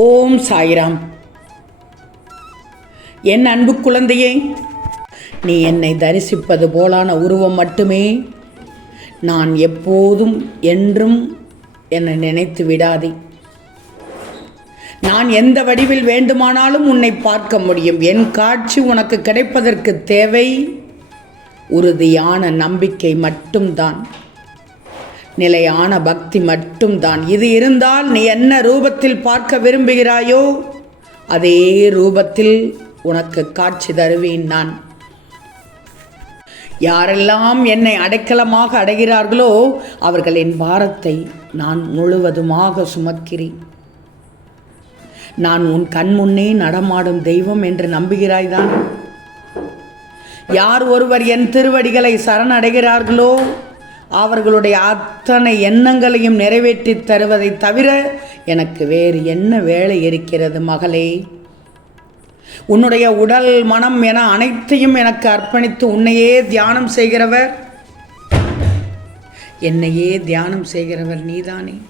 ஓம் சாய்ராம். என் அன்பு குழந்தையே நீ என்னை தரிசிப்பது போலான உருவம் மட்டுமே. நான் எப்போதும் என்றும் என்னை நினைத்து விடாதே. நான் எந்த வடிவில் வேண்டுமானாலும் உன்னை பார்க்க முடியும். என் காட்சி உனக்கு கிடைப்பதற்கு தேவை உறுதியான நம்பிக்கை மட்டும்தான். நிலையான பக்தி மட்டும்தான். இது இருந்தால் நீ என்ன ரூபத்தில் பார்க்க விரும்புகிறாயோ அதே ரூபத்தில் உனக்கு காட்சி தருவேன் நான். யாரெல்லாம் என்னை அடைக்கலமாக அடைகிறார்களோ அவர்களின் பாரத்தை நான் முழுவதுமாக சுமக்கிறேன். நான் உன் கண் முன்னே நடமாடும் தெய்வம் என்று நம்புகிறாய்தான். யார் ஒருவர் என் திருவடிகளை சரணடைகிறார்களோ அவர்களுடைய அத்தனை எண்ணங்களையும் நிறைவேற்றி தருவதை தவிர எனக்கு வேறு என்ன வேலை இருக்கிறது மகளே? உன்னுடைய உடல் மனம் என அனைத்தையும் எனக்கு அர்ப்பணித்து உன்னையே தியானம் செய்கிறவர். என்னையே தியானம் செய்கிறவர் நீதானே?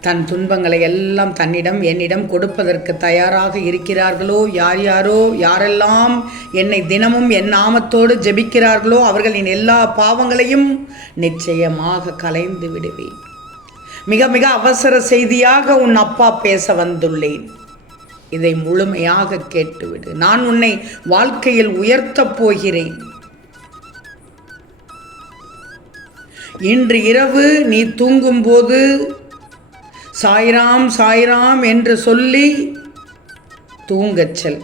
தன் துன்பங்களை எல்லாம் தன்னிடம் என்னிடம் கொடுப்பதற்கு தயாராக இருக்கிறார்களோ? யார் யாரோ? யாரெல்லாம் என்னை தினமும் என் நாமத்தோடு ஜெபிக்கிறார்களோ அவர்களின் எல்லா பாவங்களையும் நிச்சயமாக கலைந்து விடுவேன். மிக மிக அவசர செய்தியாக உன் அப்பா பேச வந்துள்ளேன். இதை முழுமையாக கேட்டுவிடு. நான் உன்னை வாழ்க்கையில் உயர்த்தப் போகிறேன். இன்று இரவு நீ தூங்கும்போது சாய்ராம் சாய்ராம் என்று சொல்லி தூங்கச்சல்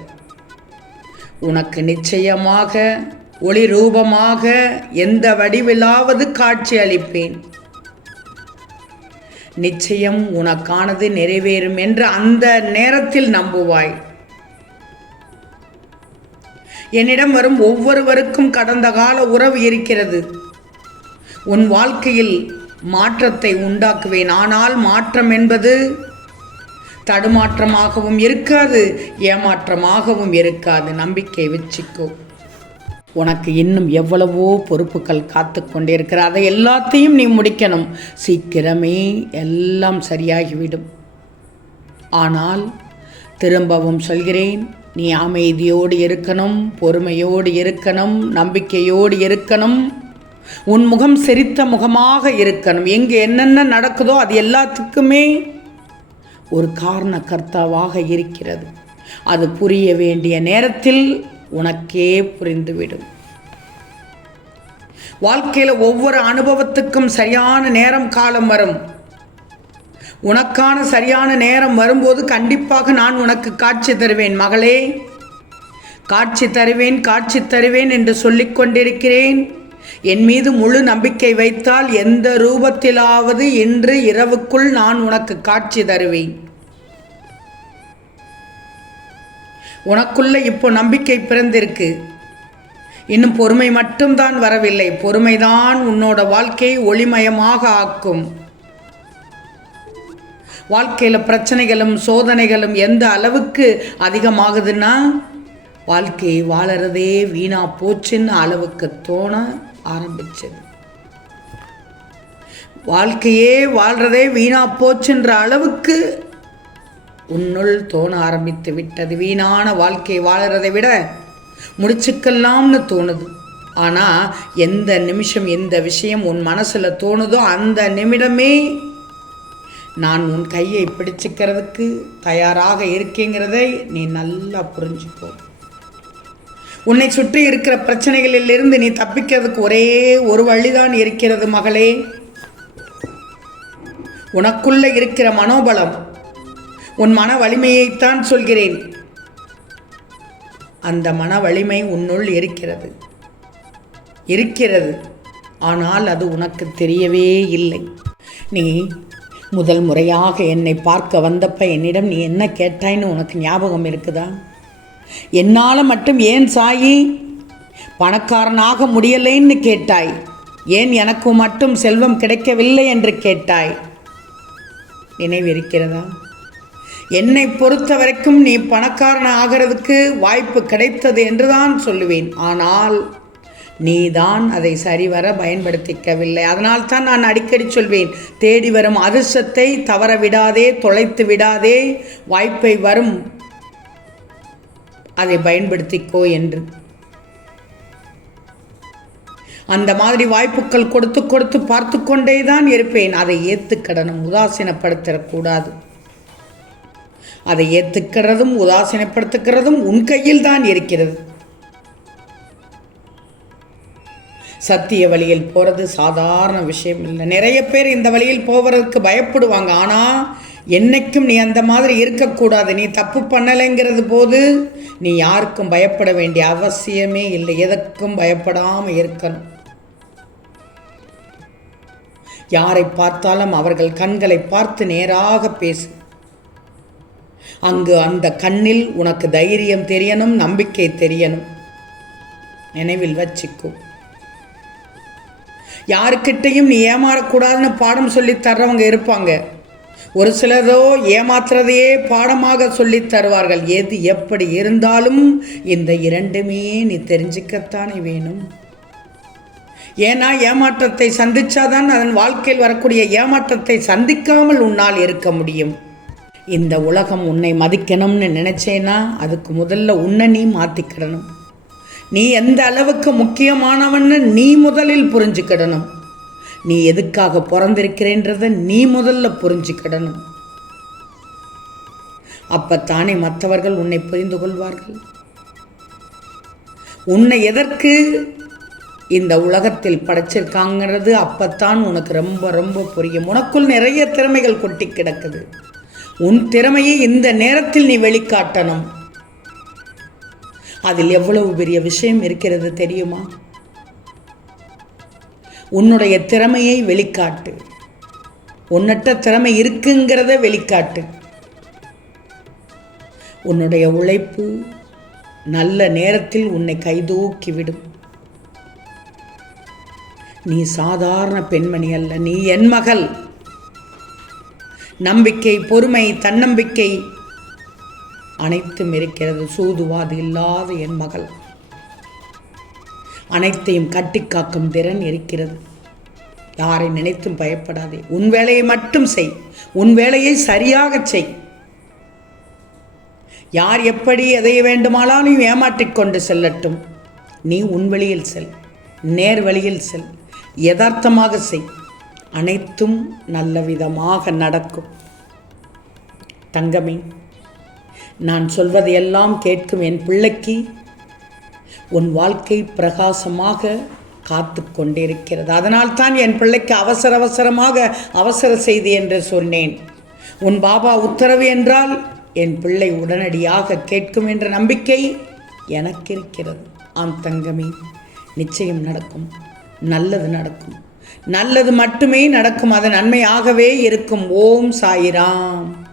உனக்கு நிச்சயமாக ஒளி ரூபமாக எந்த வடிவிலாவது காட்சி அளிப்பேன். நிச்சயம் உனக்கானது நிறைவேறும் என்று அந்த நேரத்தில் நம்புவாய். என்னிடம் வரும் ஒவ்வொருவருக்கும் கடந்த கால உறவு இருக்கிறது. உன் வாழ்க்கையில் மாற்றத்தை உண்டாக்குவேன். ஆனால் மாற்றம் என்பது தடுமாற்றமாகவும் இருக்காது ஏமாற்றமாகவும் இருக்காது. நம்பிக்கை வச்சுக்கோ. உனக்கு இன்னும் எவ்வளவோ பொறுப்புகள் காத்து கொண்டிருக்கிற அதை எல்லாத்தையும் நீ முடிக்கணும். சீக்கிரமே எல்லாம் சரியாகிவிடும். ஆனால் திரும்பவும் சொல்கிறேன் நீ அமைதியோடு இருக்கணும் பொறுமையோடு இருக்கணும் நம்பிக்கையோடு இருக்கணும். உன் முகம் செரித்த முகமாக இருக்கணும். எங்கே என்னென்ன நடக்குதோ அது எல்லாத்துக்குமே ஒரு காரண கர்த்தாவாக இருக்கிறது. அது புரிய வேண்டிய நேரத்தில் உனக்கே புரிந்துவிடும். வாழ்க்கையில் ஒவ்வொரு அனுபவத்துக்கும் சரியான நேரம் காலம் வரும். உனக்கான சரியான நேரம் வரும்போது கண்டிப்பாக நான் உனக்கு காட்சி தருவேன். மகளே காட்சி தருவேன் காட்சி தருவேன் என்று சொல்லிக் கொண்டிருக்கிறேன். என் மீது முழு நம்பிக்கை வைத்தால் எந்த ரூபத்திலாவது இன்று இரவுக்குள் நான் உனக்கு காட்சி தருவேன். உனக்குள்ள இப்போ நம்பிக்கை பிறந்திருக்கு. இன்னும் பொறுமை மட்டும்தான் வரவில்லை. பொறுமைதான் உன்னோட வாழ்க்கையை ஒளிமயமாக ஆக்கும். வாழ்க்கையில் பிரச்சனைகளும் சோதனைகளும் எந்த அளவுக்கு அதிகமாகுதுன்னா வாழ்க்கையை வாழறதே வீணா போச்சுன்னு அளவுக்கு தோண. ஆரம்பிச்சது. வாழ்க்கையே வாழ்றதே வீணா போச்சுன்ற அளவுக்கு உன்னுள் தோண ஆரம்பித்து விட்டது. வீணான வாழ்க்கையை வாழறதை விட முடிச்சுக்கலாம்னு தோணுது. ஆனால் எந்த நிமிஷம் எந்த விஷயம் உன் மனசில் தோணுதோ அந்த நிமிடமே நான் உன் கையை பிடிச்சிக்கிறதுக்கு தயாராக இருக்கேங்கிறதை நீ நல்லா புரிஞ்சுக்கோ. உன்னை சுற்றி இருக்கிற பிரச்சனைகளிலிருந்து நீ தப்பிக்கிறதுக்கு ஒரே ஒரு வழிதான் இருக்கிறது மகளே. உனக்குள்ள இருக்கிற மனோபலம். உன் மன வலிமையைத்தான் சொல்கிறேன். அந்த மன வலிமை உன்னுள் இருக்கிறது. இருக்கிறது. ஆனால் அது உனக்கு தெரியவே இல்லை. நீ முதல் முறையாக என்னை பார்க்க வந்தப்ப என்னிடம் நீ என்ன கேட்டாய்ன்னு உனக்கு ஞாபகம் இருக்குதா? என்னால் மட்டும் ஏன் சாயி? பணக்காரனாக முடியலைன்னு கேட்டாய். ஏன் எனக்கு மட்டும் செல்வம் கிடைக்கவில்லை என்று கேட்டாய்? நினைவிருக்கிறதா? என்னை பொறுத்த வரைக்கும் நீ பணக்காரன் ஆகிறதுக்கு வாய்ப்பு கிடைத்தது என்றுதான் சொல்லுவேன். ஆனால் நீதான் அதை சரிவர பயன்படுத்திக்கவில்லை. அதனால் தான் நான் அடிக்கடி சொல்வேன் தேடி வரும் அதிர்ஷ்டத்தை தவற விடாதே தொலைத்து விடாதே வாய்ப்பை வரும் அதை பயன்படுத்திக்கோ என்று. அந்த மாதிரி வாய்ப்புகள் கொடுத்து கொடுத்து பார்த்து கொண்டே தான் இருப்பேன். அதை ஏற்றுக்கடனும் உதாசீனப்படுத்திடக்கூடாது அதை ஏற்றுக்கிறதும் உதாசீனப்படுத்துகிறதும் உன் கையில் தான் இருக்கிறது. சத்திய வழியில் போகிறது சாதாரண விஷயம் இல்லை. நிறைய பேர் இந்த வழியில் போவதற்கு பயப்படுவாங்க. ஆனால் என்னைக்கும் நீ அந்த மாதிரி இருக்கக்கூடாது. நீ தப்பு பண்ணலைங்கிறது போது நீ யாருக்கும் பயப்பட வேண்டிய அவசியமே இல்லை. எதற்கும் பயப்படாமல் இருக்கணும். யாரை பார்த்தாலும் அவர்கள் கண்களை பார்த்து நேராக பேசு. அங்கு அந்த கண்ணில் உனக்கு தைரியம் தெரியணும் நம்பிக்கை தெரியணும். நினைவில் வச்சுக்கோ. யாருக்கிட்டையும் நீ ஏமாறக்கூடாதுன்னு பாடம் சொல்லி தர்றவங்க இருப்பாங்க. ஒரு சிலரோ ஏமாத்துறதையே பாடமாக சொல்லி தருவார்கள். எது எப்படி இருந்தாலும் இந்த இரண்டுமே நீ தெரிஞ்சுக்கத்தானே வேணும். ஏன்னா ஏமாற்றத்தை சந்திச்சாதான் அதன் வாழ்க்கையில் வரக்கூடிய ஏமாற்றத்தை சந்திக்காமல் உன்னால் இருக்க முடியும். இந்த உலகம் உன்னை மதிக்கணும்னு நினச்சேன்னா அதுக்கு முதல்ல உன்னை நீ மாற்றிக்கிடணும் நீ எந்த அளவுக்கு முக்கியமானவன்னு நீ முதலில் புரிஞ்சுக்கிடணும். நீ எதுக்காக பிறந்திருக்கிறேன்றத நீ முதல்ல புரிஞ்சுக்கிடணும். அப்பத்தானே மற்றவர்கள் உன்னை புரிந்து கொள்வார்கள்? உன்னை எதற்கு இந்த உலகத்தில் படைச்சிருக்காங்கிறது அப்பத்தான் உனக்கு ரொம்ப ரொம்ப புரியும். உனக்குள் நிறைய திறமைகள் கொட்டி கிடக்குது. உன் திறமையை இந்த நேரத்தில் நீ வெளிக்காட்டணும். அதில் எவ்வளவு பெரிய விஷயம் இருக்கிறது தெரியுமா? உன்னுடைய திறமையை வெளிக்காட்டு. உன்னட்ட திறமை இருக்குங்கிறத வெளிக்காட்டு. உன்னுடைய உழைப்பு நல்ல நேரத்தில் உன்னை கைதூக்கிவிடும் நீ சாதாரண பெண்மணி அல்ல நீ என் மகள். நம்பிக்கை பொறுமை தன்னம்பிக்கை அனைத்தும் இருக்கிறது. சூதுவாது இல்லாத என் மகள். அனைத்தையும் கட்டி காக்கும் திறன் இருக்கிறது. யாரை நினைத்தும் பயப்படாதே. உன் வேலையை மட்டும் செய். உன் வேலையை சரியாக செய். யார் எப்படி எதை வேண்டுமானாலும் ஏமாற்றிக் கொண்டு செல்லட்டும். நீ உன் வழியில் செல். நேர் வழியில் செல். யதார்த்தமாக செய். அனைத்தும் நல்ல விதமாக நடக்கும். தங்கமே நான் சொல்வதையெல்லாம் கேட்கும் என் பிள்ளைக்கு உன் வாழ்க்கை பிரகாசமாக காத்து கொண்டிருக்கிறது. அதனால் தான் என் பிள்ளைக்கு அவசர அவசரமாக அவசர செய்தி என்று சொன்னேன். உன் பாபா உத்தரவு என்றால் என் பிள்ளை உடனடியாக கேட்கும் என்ற நம்பிக்கை எனக்கு இருக்கிறது ஆம் தங்கமே நிச்சயம் நடக்கும். நல்லது நடக்கும். நல்லது மட்டுமே நடக்கும். அது நன்மையாகவே இருக்கும். ஓம் சாயிராம்.